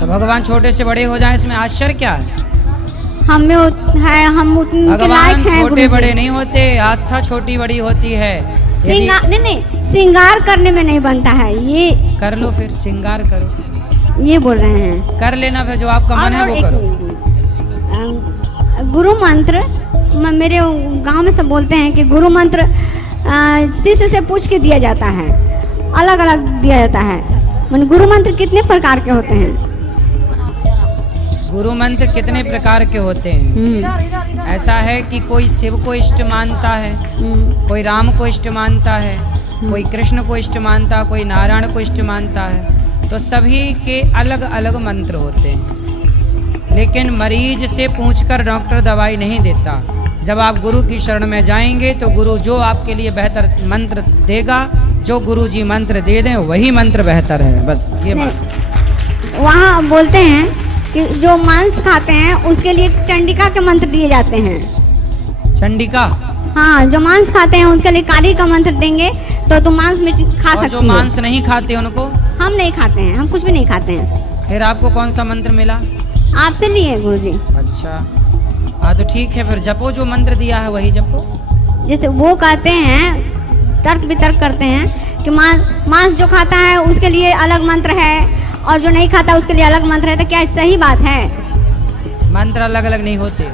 तो भगवान छोटे से बड़े हो जाए, इसमें आश्चर्य क्या है? हम में है, हम उतने लायक भगवान हैं छोटे गुरुजी। बड़े नहीं होते, आस्था छोटी बड़ी होती है। यदि श्रृंगार नहीं, श्रृंगार करने में नहीं बनता है ये। कर लो फिर, श्रृंगार करो, ये बोल रहे हैं। कर लेना फिर, जो आपका मन है वो एक करो। गुरु मंत्र मेरे गांव में सब बोलते हैं कि गुरु मंत्र शिष्य से पूछ के दिया जाता है, अलग अलग दिया जाता है। मन गुरु मंत्र कितने प्रकार के होते हैं? गुरु मंत्र कितने प्रकार के होते हैं? ऐसा है कि कोई शिव को इष्ट मानता है, कोई राम को इष्ट मानता है, कोई कृष्ण को इष्ट मानता, कोई नारायण को इष्ट मानता है। तो सभी के अलग अलग मंत्र होते हैं, लेकिन मरीज से पूछकर डॉक्टर दवाई नहीं देता। जब आप गुरु की शरण में जाएंगे तो गुरु जो आपके लिए बेहतर मंत्र देगा, जो गुरु जी मंत्र दे दें वही मंत्र बेहतर है। बस ये बात। वहाँ बोलते हैं कि जो मांस खाते हैं उसके लिए चंडिका के मंत्र दिए जाते हैं। चंडिका? हाँ, जो मांस खाते हैं उनके लिए काली का मंत्र देंगे तो तुम मांस में खा और सकती जो हो। मांस नहीं खाते उनको? हम नहीं खाते हैं, हम कुछ भी नहीं खाते हैं। फिर आपको कौन सा मंत्र मिला? आपसे लिए गुरुजी। अच्छा, हाँ तो ठीक है, फिर जपो, जो मंत्र दिया है वही जपो। जैसे वो कहते हैं, तर्क वितर्क करते हैं कि मांस जो खाता है उसके लिए अलग मंत्र है और जो नहीं खाता उसके लिए अलग मंत्र है, तो क्या सही बात है? मंत्र अलग अलग नहीं होते।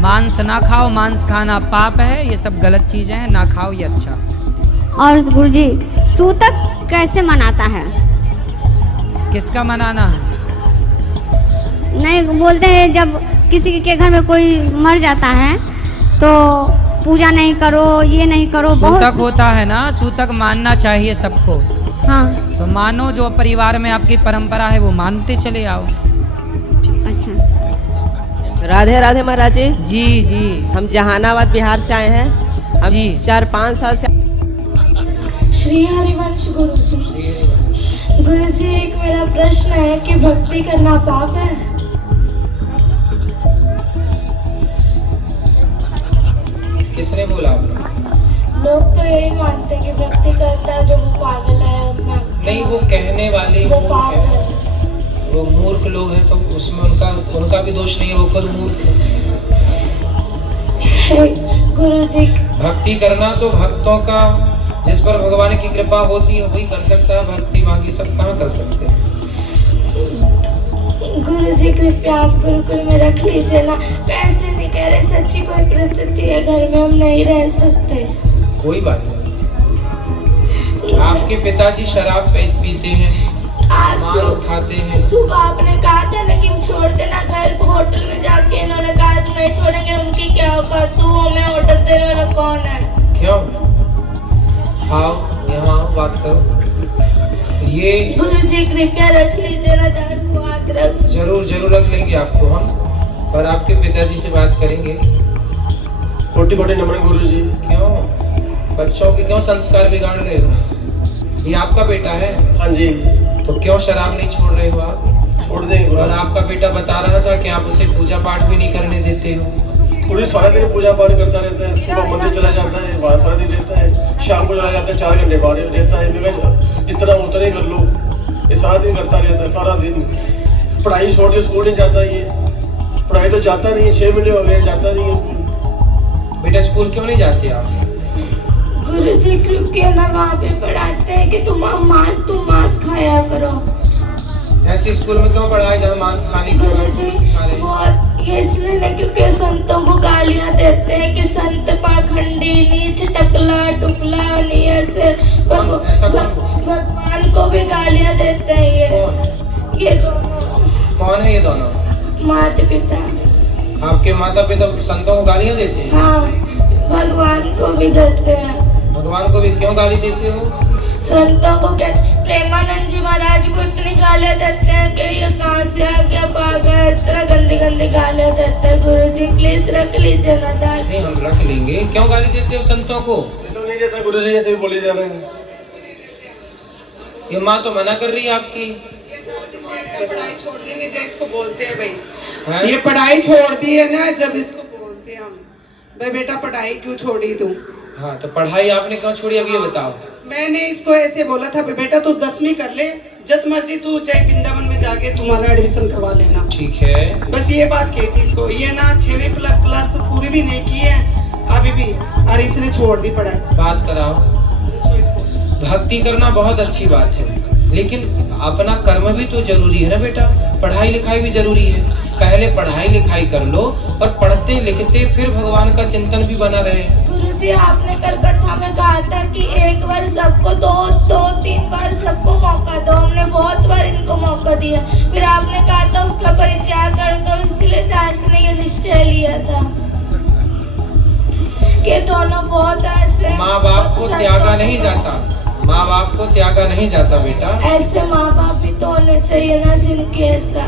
मांस ना खाओ, मांस खाना पाप है, ये सब गलत चीजें हैं, ना खाओ ये अच्छा। और गुरुजी सूतक कैसे मनाता है? किसका मनाना है? नहीं, बोलते हैं जब किसी के घर में कोई मर जाता है तो पूजा नहीं करो, ये नहीं करो। सूतक होता है ना, सूतक मानना चाहिए सबको। हाँ, तो मानो, जो परिवार में आपकी परंपरा है वो मानते चले आओ। अच्छा। राधे राधे महाराज जी। जी जी, हम जहानाबाद बिहार से आए हैं। हम जी 4-5 साल से। श्री हरिवंश गुरु जी। गुरु जी, एक मेरा प्रश्न है कि भक्ति करना पाप है? किसने बोला? लोग तो यही मानते हैं कि भक्ति करता है जो वो पागल है। नहीं, वो कहने वाले वो पाप है। वो मूर्ख लोग हैं, तो उसमें उनका भी दोष नहीं है, वो खुद मूर्ख है। गुरु जी, भक्ति करना तो भक्तों का, जिस पर भगवान की कृपा होती है वही कर सकता है, भक्ति बाकी सब कहाँ कर सकते हैं। गुरु जी कृपया आप गुरुकुल में रख लीजिए ना। पैसे नहीं कह रहे, सच्ची कोई परिस्थिति है घर में, हम नहीं रह सकते। कोई बात नहीं। आपके पिताजी शराब पीते हैं, मांस खाते हैं। सुबह आपने कहा था ना कि छोड़ देना घर, होटल में जाके इन्होंने कहा तुम नहीं छोड़ेंगे, उनकी क्या होगा? तू हमें ऑर्डर देने वाला कौन है? क्यों? आओ यहाँ बात करो। ये गुरु जी कृपया रख लीजिए ना, 10 को हाथ रख। जरूर जरूर रख लेंगे आपको हम, पर आपके पिताजी से बात करेंगे। कोटि नमन गुरु जी। क्यों बच्चों के क्यों संस्कार बिगाड़ रहे हो? ये आपका बेटा है? हाँ जी। तो क्यों शराब नहीं छोड़ रहे हो आप? छोड़ देंगे। और आपका बेटा बता रहा था कि आप उसे पूजा पाठ भी नहीं करने देते हो। पूरी सारा दिन पूजा पाठ करता रहता है। सुबह मंदिर चला जाता है, वहाँ सारा दिन रहता है। शाम को चला जाता है, 4 घंटे बाहर रहता है। जितना उतना ही कर लो, ये सारा दिन करता रहता है। सारा दिन पढ़ाई छोड़ के स्कूल नहीं जाता। ये पढ़ाई तो जाता नहीं है, 6 महीने हो गए जाता नहीं है स्कूल। बेटा स्कूल क्यों नहीं जाते आप? गुरु जी क्योंकि ना वहाँ पे पढ़ाते हैं कि तुम मांस खाया करो। ऐसे स्कूल में क्यों पढ़ाया जहाँ मांस खाने की सिखा रहे हैं? ये इसलिए नहीं क्योंकि संतों को गालियाँ देते हैं कि संत पाखंडी, नीच, टकला, टुकला, नहीं ऐसे। भगवान को भी गालियाँ देते हैं ये दोनों। कौन है ये दोनों? माता पिता। आपके माता पिता संतों को गालियाँ देते हैं? हाँ, भगवान को भी देते हैं। भगवान को भी क्यों गाली देते हो? संतों को क्या, प्रेमानंद जी महाराज को इतनी गालियाँ देते हैं कि ये कहाँ से आ गया पागल, इतना गंदी गंदी गालियाँ देते हैं। गुरु जी प्लीज रख लीजिए ना। नहीं, हम रख लेंगे। क्यों गाली देते हो संतों को? तो नहीं देता गुरु जी, ऐसे बोले जा रहे हैं। ये माँ तो मना कर रही है आपकी। पढ़ाई छोड़ देंगे जो इसको बोलते हैं भाई, है? ये पढ़ाई छोड़ दी है ना जब इसको बोलते हैं हम, भाई बेटा पढ़ाई क्यों छोड़ी तू? हाँ तो पढ़ाई आपने क्यों छोड़ी अब ये बताओ। मैंने इसको ऐसे बोला था बेटा तू 10वीं कर ले, जब मर्जी तू चाहे वृंदावन में जाके तुम्हारा एडमिशन करवा लेना। ठीक है, बस ये बात कही थी इसको। ये ना 6वीं क्लास पूरी भी नहीं की है अभी भी, और इसने छोड़ दी पढ़ाई। बात कराओ। भक्ति करना बहुत अच्छी बात है, लेकिन अपना कर्म भी तो जरूरी है ना बेटा। पढ़ाई लिखाई भी जरूरी है। पहले पढ़ाई लिखाई कर लो और पढ़ते लिखते फिर भगवान का चिंतन भी बना रहे। गुरुजी आपने कल कथा में कहा था कि एक बार सबको दो तीन बार सबको मौका दो। हमने बहुत बार इनको मौका दिया, फिर आपने कहा था उसका परित्याग कर दो, इसलिए दास ने ये निश्चय लिया था कि दोनों बहुत ऐसे। माँ बाप को त्यागा नहीं जाता, माँ बाप को त्यागा नहीं जाता बेटा। ऐसे माँ बाप भी तो होने चाहिए ना जिनके ऐसा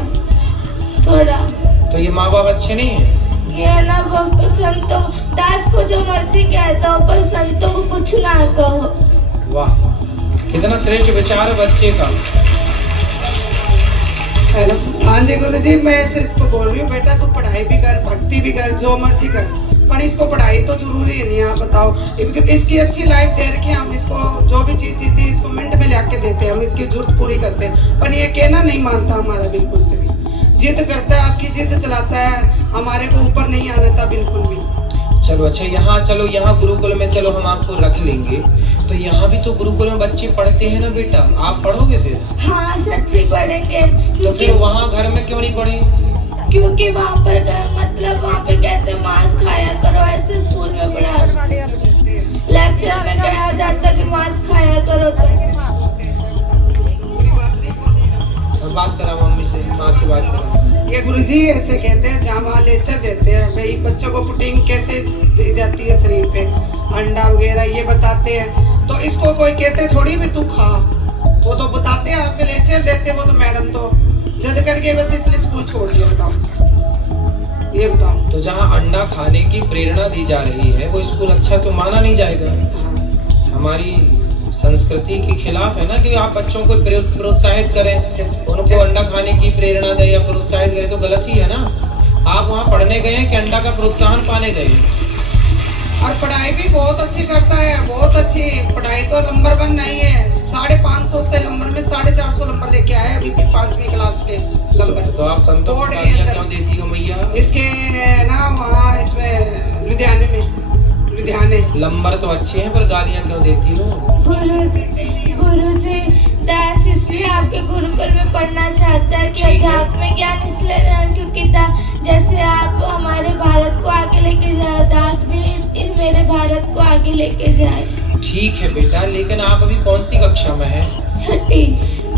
थोड़ा। तो ये माँ बाप अच्छे नहीं है? ये ना संतों दास को जो मर्जी कहता हो, पर संतों को कुछ ना कहो। वाह, कितना श्रेष्ठ विचार है बच्चे का। हेलो, हाँ जी गुरुजी, मैं ऐसे इसको बोल रही हूँ बेटा तू पढ़ाई भी कर, भक्ति भी कर, जो मर्जी कर, पर इसको पढ़ाई तो जरूरी है नहीं। आप बताओ, इसकी अच्छी लाइफ दे रखी है, हम इसको जो भी चीज जीती इसको मिनट में लाके देते हैं, हम इसकी जरूरत पूरी करते हैं, पर ये कहना नहीं मानता हमारा बिल्कुल से भी। जिद करता है, आपकी जिद चलाता है, हमारे को ऊपर नहीं आना था बिल्कुल भी। चलो अच्छा, यहाँ चलो, यहाँ गुरुकुल में चलो, हम आपको रख लेंगे। तो यहाँ भी तो गुरुकुल में बच्चे पढ़ते हैं ना बेटा, आप पढ़ोगे फिर? हाँ सच्ची पढ़ेंगे। तो फिर वहाँ घर में क्यों नहीं पढ़े? क्योंकि वहाँ पर मतलब वहाँ पे कहते मांस खाया करो, ऐसे स्कूल में पढ़ा, लेक्चर में कहा जाता कि मांस खाया करो। और बात करा मम्मी से, माँ से बात करा। ये गुरुजी ऐसे कहते हैं, जहाँ वहाँ लेक्चर देते हैं भाई बच्चों को प्रोटीन कैसे दी जाती है शरीर पे, अंडा वगैरह ये बताते हैं। तो इसको कोई कहते थोड़ी भी तू खा, वो तो बताते हैं, आपके लेक्चर देते हैं वो तो मैडम तो जद करके बस इसलिए स्कूल छोड़ दिया। बताओ, ये बताओ। तो जहाँ अंडा खाने की प्रेरणा दी जा रही है वो स्कूल अच्छा तो माना नहीं जाएगा। हमारी संस्कृति के खिलाफ है ना कि आप बच्चों को प्रोत्साहित करें, उनको अंडा खाने की प्रेरणा दें या प्रोत्साहित करें, तो गलत ही है ना। आप वहाँ पढ़ने गए हैं कि अंडा का प्रोत्साहन पाने गए हैं? और पढ़ाई भी बहुत अच्छी करता है, बहुत अच्छी पढ़ाई, तो नंबर 1 नहीं है। 550 से नंबर में 450 नंबर लेके आए अभी 5वीं क्लास के नंबर। तो आप संतों को गालियां क्यों देती हो मैया? इसके ना वहाँ इसमें लुधियाने में, लुधियाने नंबर तो अच्छे हैं पर गालियां क्यों देती हो? गुरुजी दास इसलिए आपके गुरुकुल में पढ़ना चाहता है कि अध्यात्म ज्ञान इसलिए, क्योंकि जैसे आप हमारे भारत को आगे लेके जाए, दास भी मेरे भारत को आगे लेके जाए। ठीक है बेटा, लेकिन आप अभी कौन सी कक्षा में हैं? 6ठी।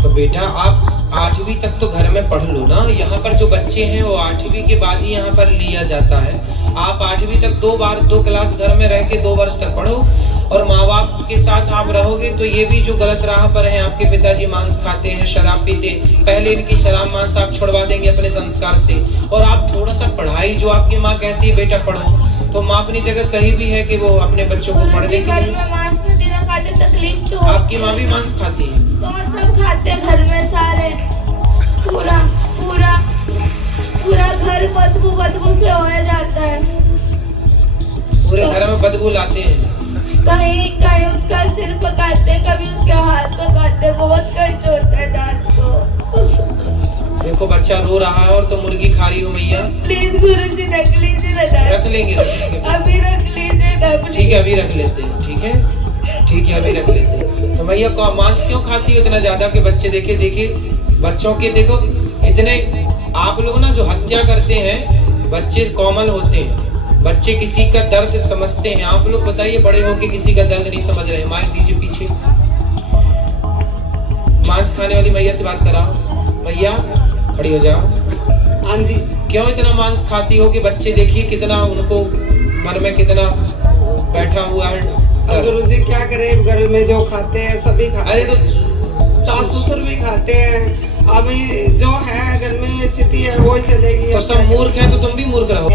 तो बेटा आप 8वीं तक तो घर में पढ़ लो ना। यहाँ पर जो बच्चे हैं वो 8वीं के बाद ही यहाँ पर लिया जाता है। आप 8वीं तक 2 क्लास घर में रह के 2 वर्ष तक पढ़ो, और माँ बाप के साथ आप रहोगे तो ये भी जो गलत राह पर हैं, आपके पिताजी मांस खाते हैं, शराब पीते, पहले इनकी शराब मांस आप छुड़वा देंगे अपने संस्कार से, और आप थोड़ा सा पढ़ाई जो आपकी माँ कहती है बेटा पढ़ो, तो माँ अपनी जगह सही भी है कि वो अपने बच्चों को पढ़ने के लिए। मांस में देना खाते तकलीफ तो आपकी माँ भी मांस खाती है? तो सब खाते हैं घर में सारे, पूरा पूरा पूरा घर बदबू से हो जाता है। पूरे घर में बदबू लाते हैं? कहीं उसका सिर पकाते हैं, कभी उसके हाथ पकाते हैं, बहुत कष्ट होता है दास को। देखो बच्चा रो रहा है और तो मुर्गी खा रही हो मैया। प्लीज गुरुजी रख लीजिए ना। रख लेंगे अभी रख लीजिए ना। ठीक है अभी रख लेते हैं। ठीक है ठीक है अभी रख लेते हैं। तो मैया मांस क्यों खाती हो इतना ज्यादा के बच्चे देखिए बच्चों के देखो इतने, आप लोग ना जो हत्या करते हैं बच्चे कोमल होते हैं, बच्चे किसी का दर्द समझते हैं। आप लोग बताइए बड़े होके किसी का दर्द नहीं समझ रहे। माइक दीजिए पीछे। मांस खाने वाली मैया से बात कराओ। मैया खड़ी हो जाओ। हाँ जी। क्यों इतना मांस खाती हो कि बच्चे देखिए कितना उनको मन में कितना बैठा हुआ है। गुरुजी क्या करे, घर में जो खाते हैं सभी खाते। अरे तो सास ससुर भी खाते हैं, अभी जो है घर में स्थिति है वो चलेगी। तो सब मूर्ख हैं तो तुम भी मूर्ख रहो।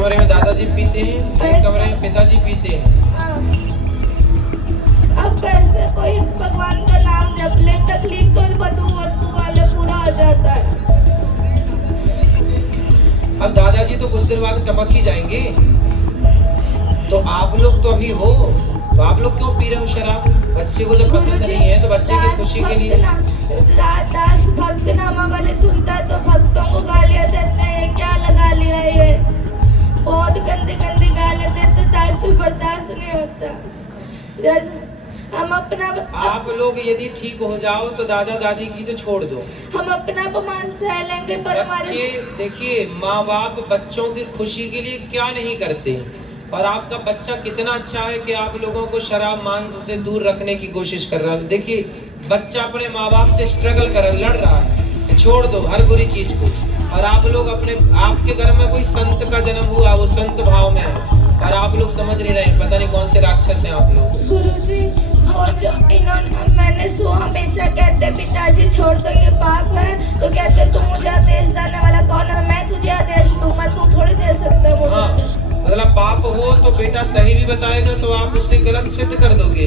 कमरे में दादाजी पीते हैं, एक कमरे में पिताजी पीते हैं। अब कैसे कोई भगवान का नाम जप ले, तकलीफ तो बदबू वाले पूरा हो जाता है। अब दादाजी तो कुछ देर बाद टपक ही जाएंगे, तो आप लोग तो अभी हो, तो आप लोग क्यों पी रहे हो शराब? बच्चे को जब पसंद नहीं है तो बच्चे की खुशी के लिए। दास भक्त नामा वाले सुनता है तो भक्तों को गालियां देते हैं, क्या लगा लिया ये, बहुत गंदी गंदी गालियां देते, दास से बर्दाश्त नहीं होता। हम अपना आप लोग यदि ठीक हो जाओ तो दादा दादी की तो छोड़ दो, हम अपना अपमान सह लेंगे, पर बच्चे देखिए माँ बाप बच्चों की खुशी के लिए क्या नहीं करते, और आपका बच्चा कितना अच्छा है कि आप लोगों को शराब मांस से दूर रखने की कोशिश कर रहा है। देखिए बच्चा अपने माँ बाप से स्ट्रगल कर लड़ रहा है, छोड़ दो हर बुरी चीज को, और आप लोग अपने आपके घर में कोई संत का जन्म हुआ, वो संत भाव में है, और आप लोग समझ नहीं रहे, पता नहीं कौन से राक्षस हैं आप लोग। गुरुजी वो जो इन्होंने मैंने हमेशा कहते पिताजी छोड़ दो ये पाप है, तो कहते तुम मुझे आदेश देने वाला कौन है, मैं तुझे आदेश दूंगा, तू थोड़ी दे सकता है। हाँ, मतलब पाप हो तो बेटा सही भी बताएगा तो आप उससे गलत सिद्ध कर दोगे।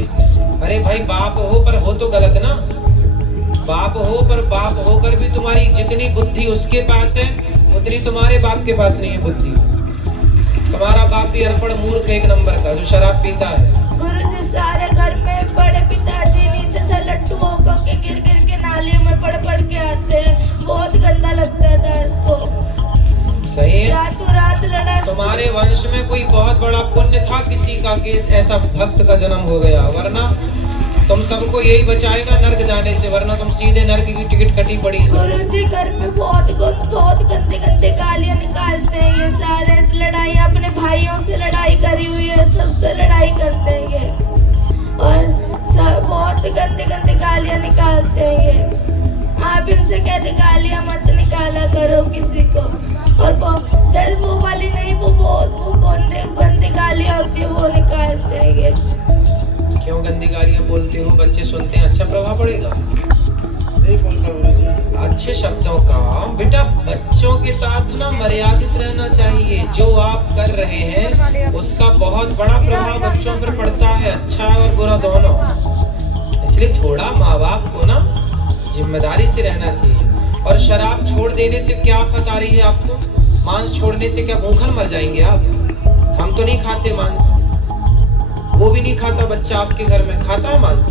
अरे भाई बाप हो पर हो तो गलत ना, बाप हो पर बाप होकर भी तुम्हारी जितनी बुद्धि उसके पास है उतनी तुम्हारे बाप के पास नहीं है बुद्धि। तुम्हारा बाप भी अनपढ़ मूर्ख एक नंबर का जो शराब पीता है। गुरुजी सारे घर में बड़े पिताजी नीचे से लट्टू होकर के गिर गिर के नालियों में पड़ के आते हैं, बहुत गंदा लगता था इसको। सही है, रातों रात लड़ा। तुम्हारे वंश में कोई बहुत बड़ा पुण्य था किसी का कि ऐसा भक्त का जन्म हो गया, वरना तुम सबको यही बचाएगा नर्क जाने से, वरना तुम सीधे नर्क की टिकट कटी पड़ी है। गुरुजी घर में बहुत गंदे गंदे गालियां निकालते हैं ये सारे, लड़ाई अपने भाइयों से लड़ाई करी हुई है, सबसे लड़ाई करते हैं ये, और बहुत गंदे गंदे गालियां निकालते हैं ये। आप इनसे कहते गालियां मत निकाला करो किसी को, और जब वो वाली नहीं वो गंदी गालियां होती है वो निकालते हैं ये। क्यों गंदी गालियां बोलते हो? बच्चे सुनते हैं, अच्छा प्रभाव पड़ेगा। नहीं बोलता अच्छे शब्दों का बेटा बच्चों के साथ ना मर्यादित रहना चाहिए। जो आप कर रहे हैं उसका बहुत बड़ा प्रभाव बच्चों पर पड़ता है, अच्छा और बुरा दोनों। इसलिए थोड़ा माँ बाप को ना जिम्मेदारी से रहना चाहिए। और शराब छोड़ देने से क्या आफत आ रही है आपको? मांस छोड़ने से क्या भूखन मर जाएंगे आप? हम तो नहीं खाते मांस, वो भी नहीं खाता बच्चा आपके घर में, खाता है मांस?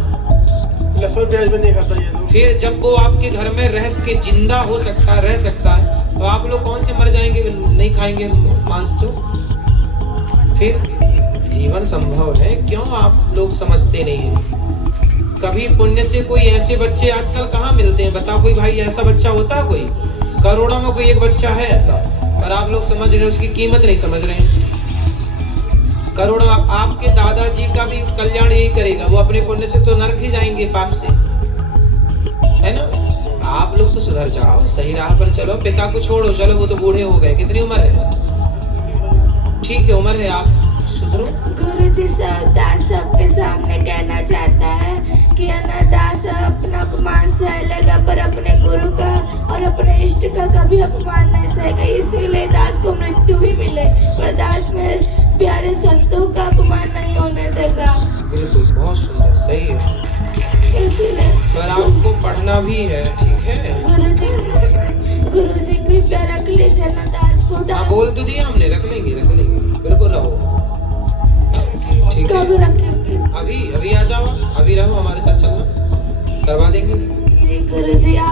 लहसुन प्याज भी नहीं खाता ये लोग। फिर जब वो आपके घर में रह के जिंदा हो सकता रह सकता है तो आप लोग कौन से मर जाएंगे नहीं खाएंगे मांस? तो फिर जीवन संभव है, क्यों आप लोग समझते नहीं हैं? कभी पुण्य से कोई ऐसे बच्चे आजकल कहाँ मिलते हैं? बताओ कोई भाई ऐसा बच्चा होता है? कोई करोड़ों में कोई एक बच्चा है ऐसा, पर आप लोग समझ रहे हैं उसकी कीमत नहीं समझ रहे हैं। करोड़ों आपके दादाजी का भी कल्याण यही करेगा, वो अपने पुण्य से तो नरक ही जाएंगे पाप से, है ना? आप लोग तो सुधर जाओ, सही राह पर चलो, पिता को छोड़ो, चलो वो तो बूढ़े हो गए, कितनी उम्र है? ठीक है उम्र है, आप सुधरो। गुरुजी दास सबके सामने कहना चाहता है कि दास अपना अपमान सह लेगा पर अपने गुरु का और अपने इष्ट का कभी अपमान नहीं सहेगा, इसीलिए दास को मृत्यु भी मिले पर दास मेरे प्यारे संतों का अपमान नहीं होने देगा। बिल्कुल, बहुत सुंदर, सही है। इसीलिए पर आपको पढ़ना भी है, ठीक है? गुरुजी कृपया रख लीजिए ना दास को। हाँ बोल तो दिया हमने, रख लेंगे बिल्कुल, रहो ठीक है। कब रखेंगे? अभी आ जाओ, अभी रहो, हमारे साथ चलना, करवा देंगे। गुरुजी आप